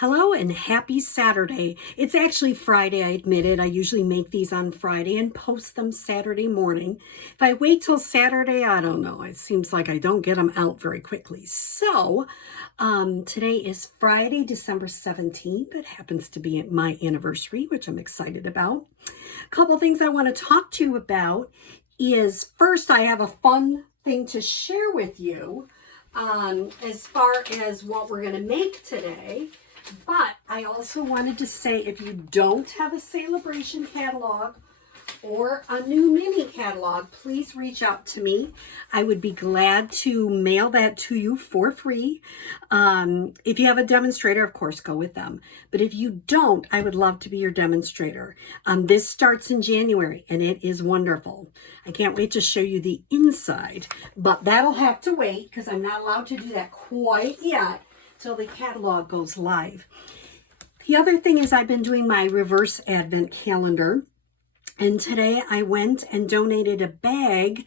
Hello and happy Saturday. It's actually Friday, I admit it. I usually make these on Friday and post them Saturday morning. If I wait till Saturday, I don't know. It seems like I don't get them out very quickly. So today is Friday, December 17th. It happens to be my anniversary, which I'm excited about. A couple things I want to talk to you about is first, I have a fun thing to share with you as far as what we're going to make today. But I also wanted to say, if you don't have a celebration catalog or a new mini catalog, please reach out to me. I would be glad to mail that to you for free. If you have a demonstrator, of course, go with them. But if you don't, I would love to be your demonstrator. This starts in January, and it is wonderful. I can't wait to show you the inside, but that'll have to wait because I'm not allowed to do that quite yet till the catalog goes live. The other thing is I've been doing my reverse advent calendar, and today I went and donated a bag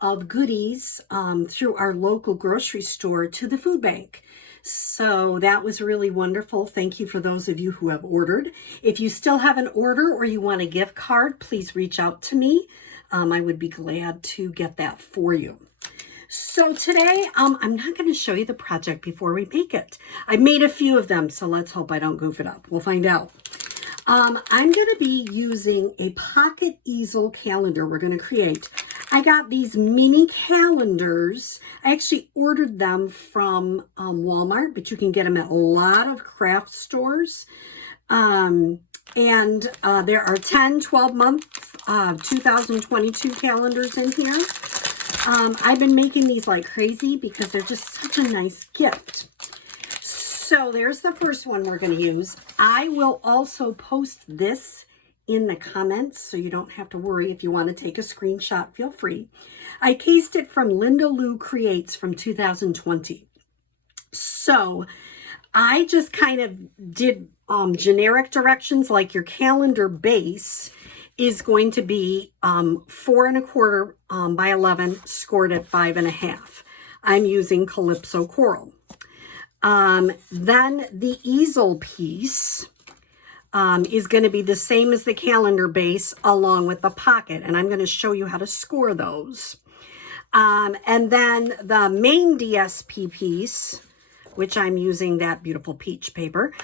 of goodies through our local grocery store to the food bank. So that was really wonderful. Thank you for those of you who have ordered. If you still have an order or you want a gift card, please reach out to me. I would be glad to get that for you. So today, I'm not going to show you the project before we make it. I made a few of them, so let's hope I don't goof it up. We'll find out. I'm going to be using a pocket easel calendar we're going to create. I got these mini calendars. I actually ordered them from Walmart, but you can get them at a lot of craft stores. There are 10, 12-month 2022 calendars in here. I've been making these like crazy because they're just such a nice gift. So there's the first one we're going to use. I will also post this in the comments, so you don't have to worry. If you want to take a screenshot, feel free. I cased it from Linda Lou Creates from 2020. So I just kind of did generic directions, like your calendar base is going to be 4¼ by 11, scored at 5½. I'm using Calypso Coral. Then the easel piece is going to be the same as the calendar base along with the pocket, and I'm going to show you how to score those. And then the main DSP piece, which I'm using that beautiful peach paper,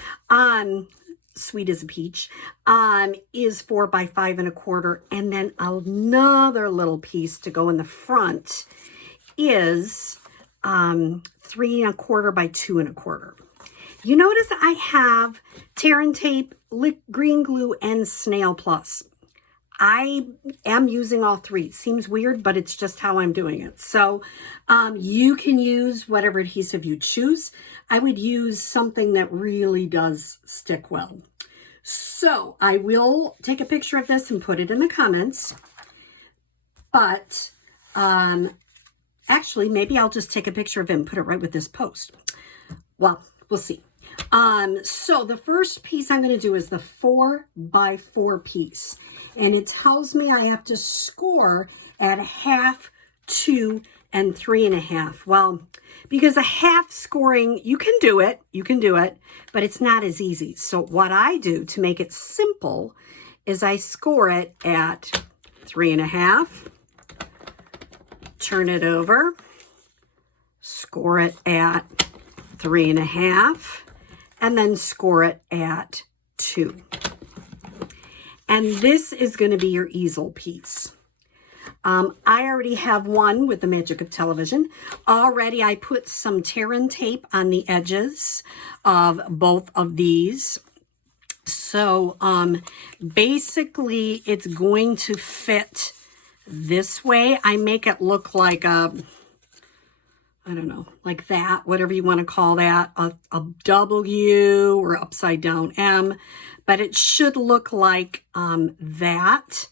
sweet as a peach, is 4 by 5¼ and then another little piece to go in the front is 3¼ by 2¼ You notice I have tear and tape, green glue, and Snail Plus. I am using all three. Seems weird, but it's just how I'm doing it. So you can use whatever adhesive you choose. I would use something that really does stick well. So I will take a picture of this and put it in the comments. But actually, maybe I'll just take a picture of it and put it right with this post. Well, we'll see. So the first piece I'm going to do is the 4 by 4 piece. And it tells me I have to score at 1/2, 2, and 3½. Well, because a half scoring, you can do it, but it's not as easy. So what I do to make it simple is I score it at 3½, turn it over, score it at 3½, and then score it at 2. And this is going to be your easel piece. I already have one with the magic of television. Already I put some tear and tape on the edges of both of these. So basically it's going to fit this way. I make it look like a, I don't know, like that, whatever you want to call that, a W or upside down M, but it should look like that.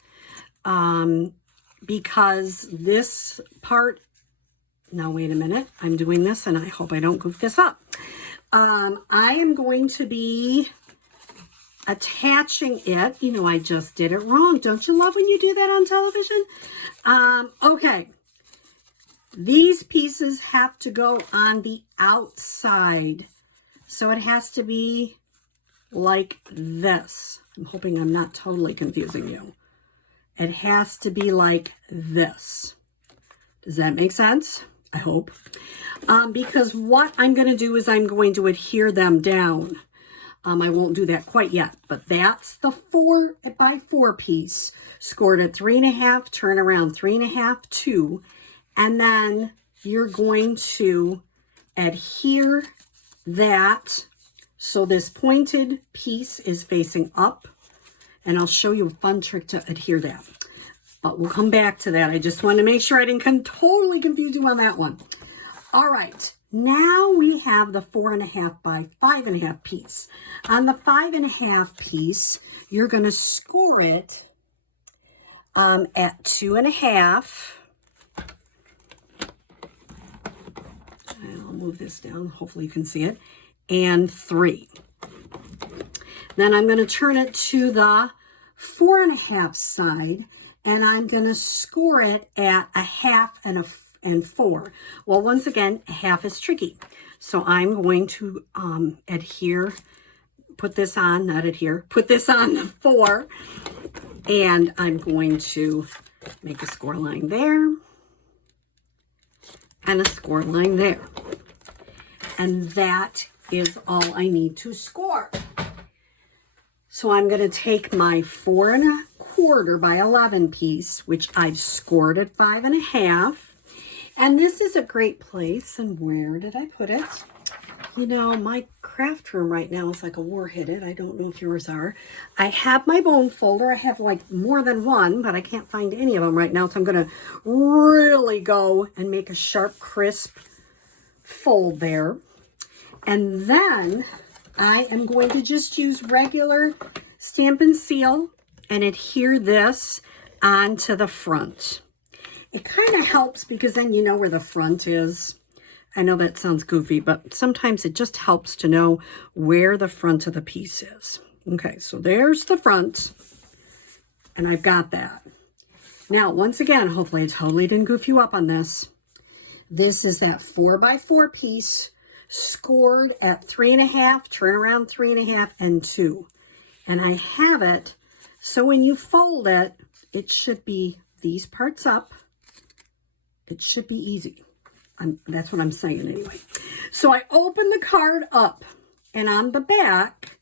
Because this part, now wait a minute, I'm doing this and I hope I don't goof this up. I am going to be attaching it. You know, I just did it wrong. Don't you love when you do that on television? Okay. These pieces have to go on the outside. So it has to be like this. I'm hoping I'm not totally confusing you. It has to be like this. Does that make sense? I hope. Because what I'm going to do is I'm going to adhere them down. I won't do that quite yet, but that's the 4x4 piece. Scored at 3.5, turn around 3.5, 2, and then you're going to adhere that so this pointed piece is facing up, and I'll show you a fun trick to adhere that. But we'll come back to that. I just want to make sure I didn't totally confuse you on that one. All right, now we have the 4.5 by 5.5 piece. On the 5.5 piece, you're going to score it at 2.5. I'll move this down. Hopefully you can see it. And 3. Then I'm going to turn it to the 4.5 side, and I'm going to score it at 1/2 and 4. Well, once again, 1/2 is tricky. So I'm going to put this on the 4, and I'm going to make a score line there and a score line there. And that is all I need to score. So I'm going to take my 4.25 by 11 piece, which I've scored at 5.5. And this is a great place. And where did I put it? You know, my craft room right now is like a war hidden. I don't know if yours are. I have my bone folder. I have like more than one, but I can't find any of them right now. So I'm going to really go and make a sharp, crisp fold there. And then I am going to just use regular Stampin' Seal and adhere this onto the front. It kind of helps because then you know where the front is. I know that sounds goofy, but sometimes it just helps to know where the front of the piece is. Okay, so there's the front, and I've got that. Now, once again, hopefully I totally didn't goof you up on this. This is that 4x4 piece scored at 3.5, turn around 3.5, and 2. And I have it, so when you fold it, it should be these parts up. It should be easy. That's what I'm saying anyway. So I open the card up, and on the back,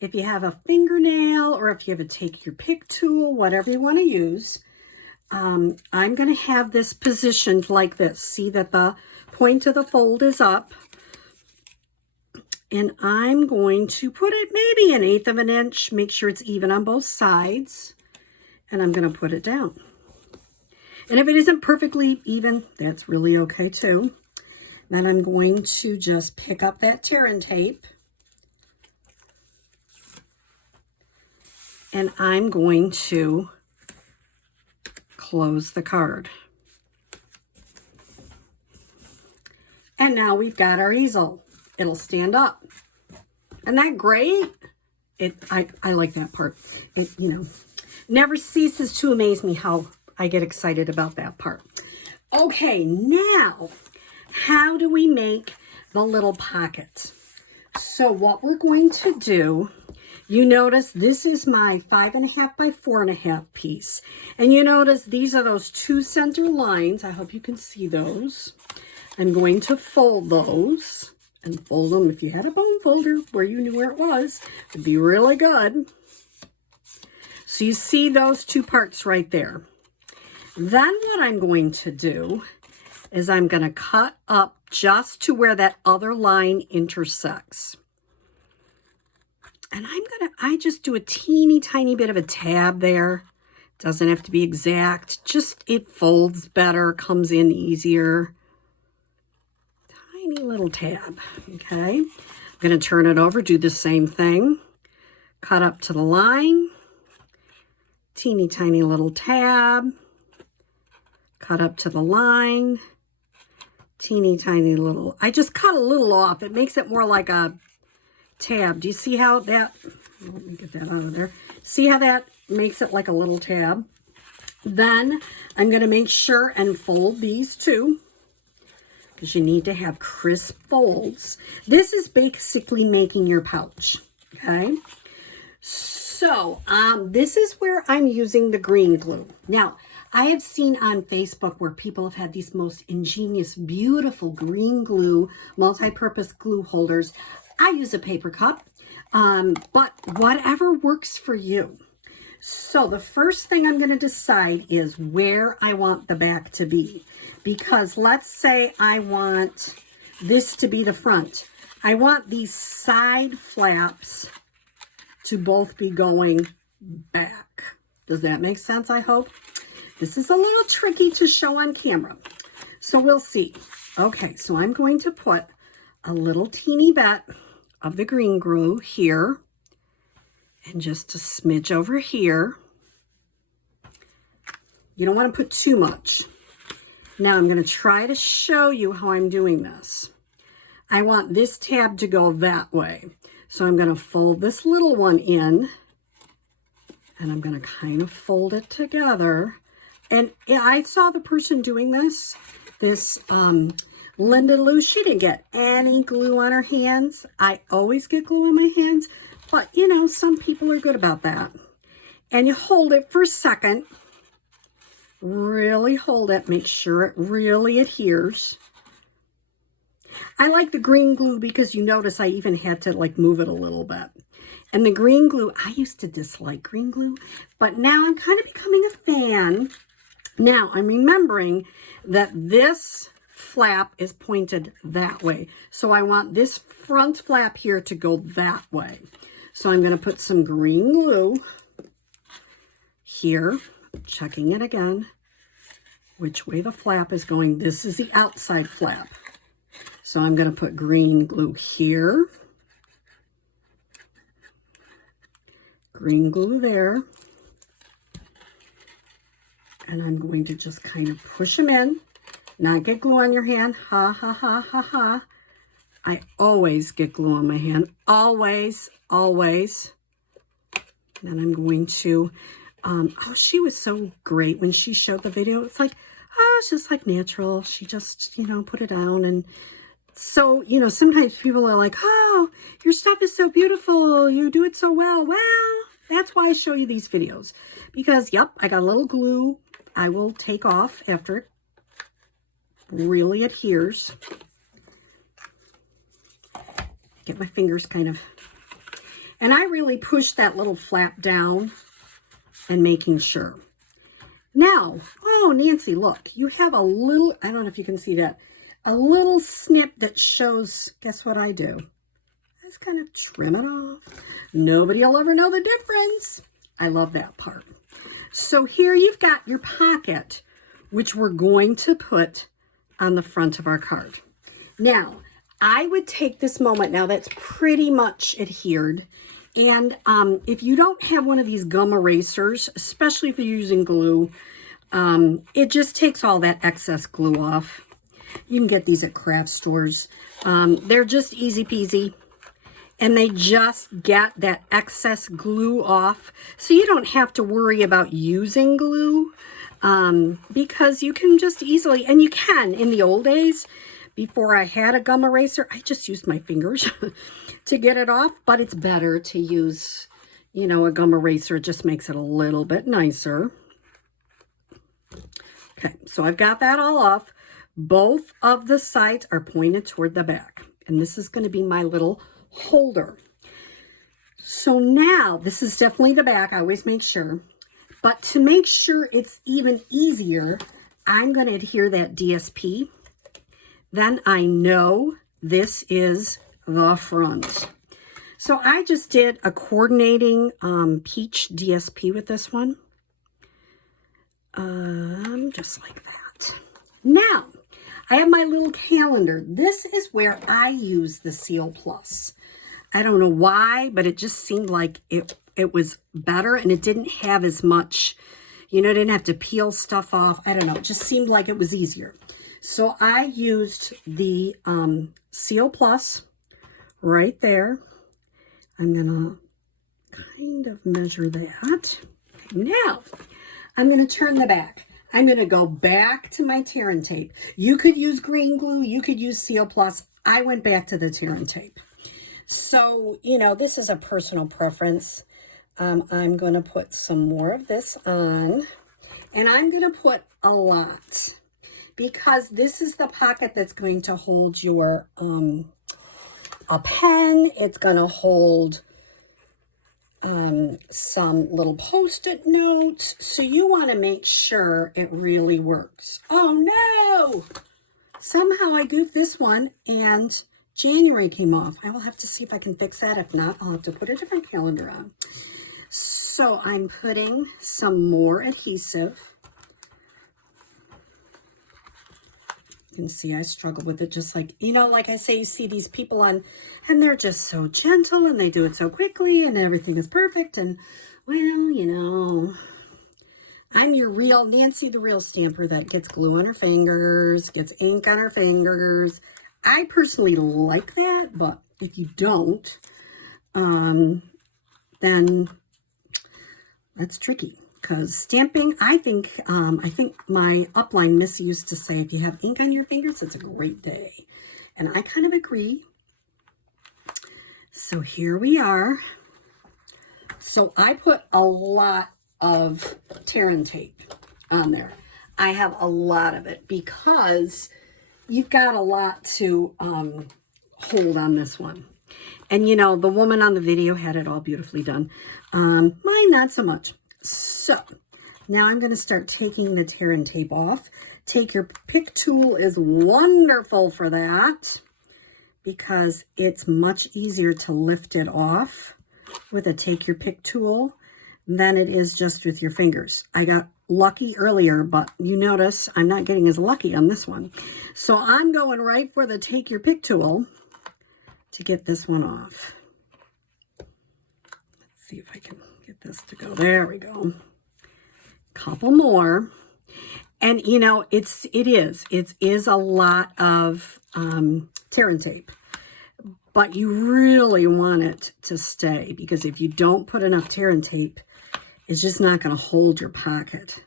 if you have a fingernail or if you have a take your pick tool, whatever you want to use, I'm going to have this positioned like this. See that the point of the fold is up. And I'm going to put it maybe 1/8 of an inch, make sure it's even on both sides. And I'm going to put it down. And if it isn't perfectly even, that's really okay too. Then I'm going to just pick up that tear and tape. And I'm going to close the card. And now we've got our easel. It'll stand up. Isn't that great? I like that part. It, you know, never ceases to amaze me how I get excited about that part. Okay, now, how do we make the little pockets? So what we're going to do, you notice this is my 5.5 by 4.5 piece. And you notice these are those 2 center lines. I hope you can see those. I'm going to fold those and fold them. If you had a bone folder where you knew where it was, it'd be really good. So you see those 2 parts right there. Then what I'm going to do is I'm going to cut up just to where that other line intersects. And I just do a teeny tiny bit of a tab there. Doesn't have to be exact. Just it folds better, comes in easier. Tiny little tab, okay? I'm going to turn it over, do the same thing. Cut up to the line. Teeny tiny little tab. Cut up to the line, teeny tiny little, I just cut a little off. It makes it more like a tab. Do you see how that, let me get that out of there. See how that makes it like a little tab? Then I'm going to make sure and fold these 2 because you need to have crisp folds. This is basically making your pouch, Okay. So this is where I'm using the green glue. Now, I have seen on Facebook where people have had these most ingenious, beautiful green glue, multi-purpose glue holders. I use a paper cup, but whatever works for you. So the first thing I'm going to decide is where I want the back to be. Because let's say I want this to be the front. I want these side flaps to both be going back. Does that make sense, I hope? This is a little tricky to show on camera, so we'll see. Okay, so I'm going to put a little teeny bit of the green glue here and just a smidge over here. You don't want to put too much. Now I'm going to try to show you how I'm doing this. I want this tab to go that way. So I'm going to fold this little one in, and I'm going to kind of fold it together. And I saw the person doing this Linda Lou, she didn't get any glue on her hands. I always get glue on my hands, but you know, some people are good about that. And you hold it for a second, really hold it, make sure it really adheres. I like the green glue because you notice I even had to like move it a little bit. And the green glue, I used to dislike green glue, but now I'm kind of becoming a fan. Now I'm remembering that this flap is pointed that way. So I want this front flap here to go that way. So I'm going to put some green glue here, checking it again, which way the flap is going. This is the outside flap. So I'm going to put green glue here, green glue there, and I'm going to just kind of push them in, not get glue on your hand. Ha, ha, ha, ha, ha. I always get glue on my hand, always, always. And then I'm going to, oh, she was so great when she showed the video. It's like, oh, it's just like natural. She just, you know, put it down. And so, you know, sometimes people are like, oh, your stuff is so beautiful. You do it so well. Well, that's why I show you these videos. Because, yep, I got a little glue I will take off after it really adheres. Get my fingers kind of, and I really push that little flap down and making sure. Now, oh, Nancy, look, you have a little, I don't know if you can see that, a little snip that shows, guess what I do? I just kind of trim it off. Nobody will ever know the difference. I love that part. So here you've got your pocket, which we're going to put on the front of our card. Now, I would take this moment, now that's pretty much adhered, and if you don't have one of these gum erasers, especially if you're using glue, it just takes all that excess glue off. You can get these at craft stores. They're just easy peasy, and they just get that excess glue off, so you don't have to worry about using glue, because you can just easily, and you can in the old days, before I had a gum eraser, I just used my fingers to get it off, but it's better to use, you know, a gum eraser. It just makes it a little bit nicer. Okay, so I've got that all off. Both of the sides are pointed toward the back, and this is going to be my little holder. So now, this is definitely the back. I always make sure, but to make sure it's even easier, I'm going to adhere that DSP. Then I know this is the front. So I just did a coordinating peach DSP with this one. Just like that. Now, I have my little calendar. This is where I use the Seal Plus. I don't know why, but it just seemed like it was better, and it didn't have as much, you know, I didn't have to peel stuff off. I don't know, it just seemed like it was easier. So I used the Seal Plus right there. I'm going to kind of measure that. Okay, now, I'm going to turn the back. I'm going to go back to my tear and tape. You could use green glue. You could use Seal Plus. I went back to the tear and tape. So, you know, this is a personal preference. I'm going to put some more of this on, and I'm going to put a lot because this is the pocket that's going to hold your, a pen. It's going to hold some little Post-it notes. So you want to make sure it really works. Oh no! Somehow I goofed this one and January came off. I will have to see if I can fix that. If not, I'll have to put a different calendar on. So I'm putting some more adhesive. You can see I struggle with it, just like, you know, like I say, you see these people on, and they're just so gentle and they do it so quickly and everything is perfect. And well, you know, I'm your real Nancy, the real stamper that gets glue on her fingers, gets ink on her fingers. I personally like that, but if you don't, then that's tricky. Because stamping, I think my upline miss used to say, if you have ink on your fingers, it's a great day. And I kind of agree. So here we are. So I put a lot of tear and tape on there. I have a lot of it because you've got a lot to hold on this one. And you know, the woman on the video had it all beautifully done. Mine, not so much. So now I'm going to start taking the tear and tape off. Take your pick tool is wonderful for that because it's much easier to lift it off with a take your pick tool than it is just with your fingers. I got lucky earlier, but you notice I'm not getting as lucky on this one. So I'm going right for the take your pick tool to get this one off. Let's see if I can get this to go. There we go. Couple more. And you know, it is a lot of tear and tape, but you really want it to stay because if you don't put enough tear and tape, it's just not going to hold your pocket.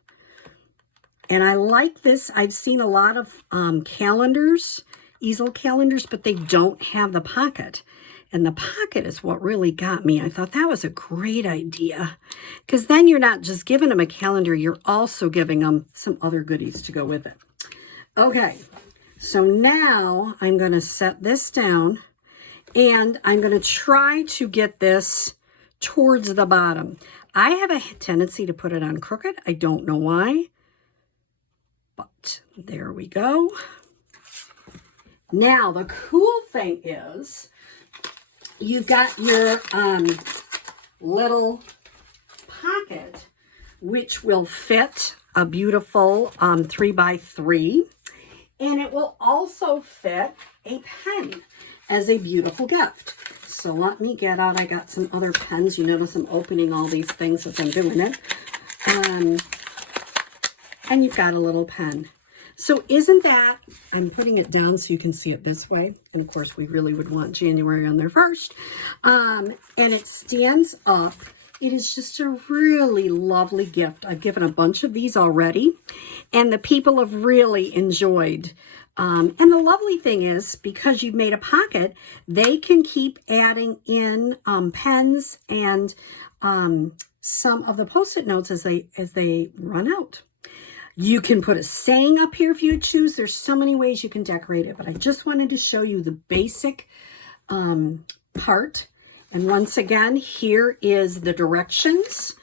And I like this. I've seen a lot of calendars, easel calendars, but they don't have the pocket. And the pocket is what really got me. I thought that was a great idea because then you're not just giving them a calendar, you're also giving them some other goodies to go with it. Okay, so now I'm going to set this down and I'm going to try to get this towards the bottom. I have a tendency to put it on crooked. I don't know why, but there we go. Now, the cool thing is you've got your little pocket, which will fit a beautiful 3x3, and it will also fit a pen as a beautiful gift. So let me get out, I got some other pens. You notice I'm opening all these things as I'm doing it. And you've got a little pen. So isn't that, I'm putting it down so you can see it this way. And of course, we really would want January on there first. And it stands up. It is just a really lovely gift. I've given a bunch of these already, and the people have really enjoyed. And the lovely thing is, because you've made a pocket, they can keep adding in pens and some of the Post-it notes as they run out. You can put a saying up here if you choose. There's so many ways you can decorate it, but I just wanted to show you the basic part. And once again, here is the directions.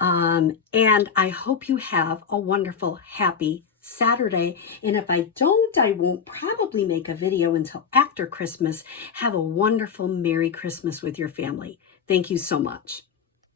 And I hope you have a wonderful, happy Saturday. And if I don't, I won't probably make a video until after Christmas. Have a wonderful Merry Christmas with your family. Thank you so much.